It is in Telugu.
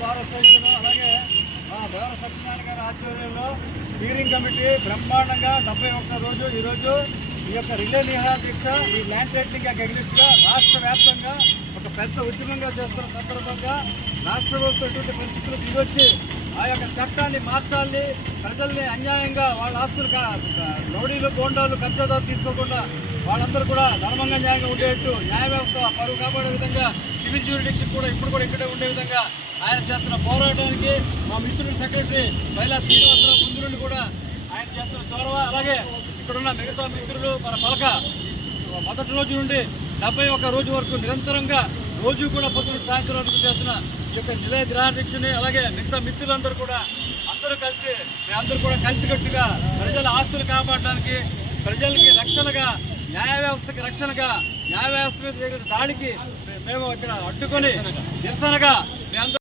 భారత్ సైన్యం అలాగే దేవర సత్యనారాయణ గారి ఆధ్వర్యంలో స్టీరింగ్ కమిటీ బ్రహ్మాండంగా 71వ రోజు ఈరోజు ఈ యొక్క రిలే నిరాదీక్ష ఈ ల్యాండ్ టైటిలింగ్ అగెనిస్ట్ గా రాష్ట్ర వ్యాప్తంగా ఒక పెద్ద ఉద్యమంగా చేస్తున్న సందర్భంగా రాష్ట్ర ప్రభుత్వం ఎటువంటి పరిస్థితులు దిగొచ్చి ఆ యొక్క చట్టాన్ని మార్చాలి, ప్రజల్ని అన్యాయంగా వాళ్ళ ఆస్తులు రౌడీలు గోండాలు కబ్జాదారు తీసుకోకుండా వాళ్ళందరూ కూడా ధర్మంగా న్యాయంగా ఉండేట్టు న్యాయ వ్యవస్థ పరువు కాపాడే విధంగా సివిల్ జ్యూరిడిక్షన్ కూడా ఇప్పుడు కూడా ఇక్కడే ఉండే విధంగా ఆయన చేస్తున్న పోరాటానికి మా మిత్రుడు సెక్రటరీ బైలా శ్రీనివాసరావు ముందు నుండి కూడా ఆయన చేస్తున్న చొరవ, అలాగే ఇక్కడున్న మిగతా మిత్రులు మన పలక మొదటి రోజు నుండి 71 రోజు వరకు నిరంతరంగా రోజు కూడా పొద్దున సాయంత్రం వరకు చేస్తున్న ఈ యొక్క నిలయ నిరాదీక్షని అలాగే మిగతా మిత్రులందరూ కూడా అందరూ కలిసి మేమందరూ కూడా కలిసికట్టుగా ప్రజల ఆస్తులు కాపాడడానికి, ప్రజలకి రక్షణగా, న్యాయ వ్యవస్థకి రక్షణగా, న్యాయ వ్యవస్థ మీద దాడికి మేము ఇక్కడ అడ్డుకొని నిరసనగా